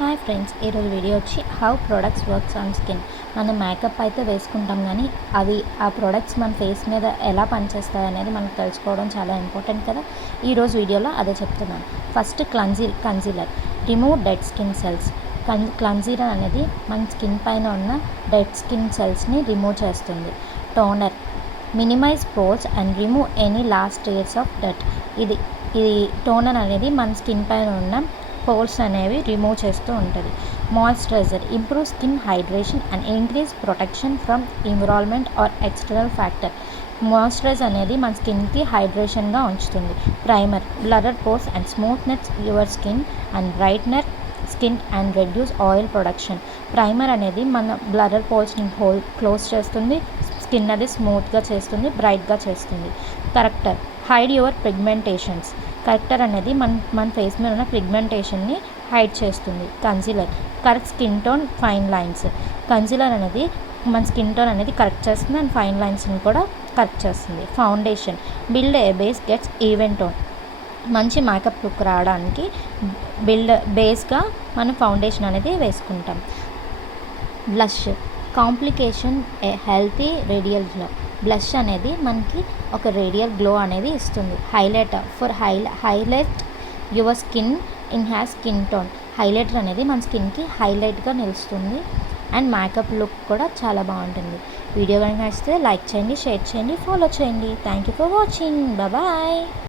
Hi friends, ఈరోజు video వచ్చి how products works on skin. మనం మేకప్ అయితే వేసుకుంటాం, కానీ ఆ ప్రొడక్ట్స్ మన ఫేస్ మీద ఎలా పనిచేస్తాయి అనేది మనకు తెలుసుకోవడం చాలా ఇంపార్టెంట్ కదా. ఈరోజు వీడియోలో అదే చెప్తున్నాను. First cleanser remove dead skin cells. Cleanser అనేది మన స్కిన్ పైన ఉన్న డెడ్ స్కిన్ సెల్స్ని రిమూవ్ చేస్తుంది. Toner minimize pores and remove any last layers of డట్. ఇది టోనర్ అనేది మన స్కిన్ పైన ఉన్న పోర్స్ అనేవి రిమూవ్ చేస్తూ ఉంటుంది. Moisturizer improve skin hydration and increase protection from environment or external factor. Moisturize అనేది మన స్కిన్కి హైడ్రేషన్గా ఉంచుతుంది. Primer blurrer pores and smoothness your skin and brightener skin and reduce oil production. Primer అనేది మన బ్లరర్ పోర్స్ని క్లోజ్ చేస్తుంది, స్కిన్ అది స్మూత్గా చేస్తుంది, బ్రైట్గా చేస్తుంది. Corrector hide your pigmentations. Corrector అనేది మన ఫేస్ మీద ఉన్న పిగ్మెంటేషన్ని హైడ్ చేస్తుంది. Concealer correct skin tone fine lines. Concealer అనేది మన స్కిన్ టోన్ అనేది కరెక్ట్ చేస్తుంది అండ్ ఫైన్ లైన్స్ని కూడా కరెక్ట్ చేస్తుంది. Foundation build a base gets even tone. మంచి మేకప్ లుక్ రావడానికి బేస్గా మనం ఫౌండేషన్ అనేది వేసుకుంటాం. Blush complication a healthy radial glow. Blush అనేది మనకి ఒక రేడియల్ గ్లో అనేది ఇస్తుంది. Highlighter for highlight your skin has skin tone. Highlighter అనేది మన స్కిన్కి హైలైట్గా నిలుస్తుంది అండ్ మేకప్ లుక్ కూడా చాలా బాగుంటుంది. వీడియో కనుక నచ్చితే లైక్ చేయండి, షేర్ చేయండి, ఫాలో చేయండి. Thank you for watching. Bye.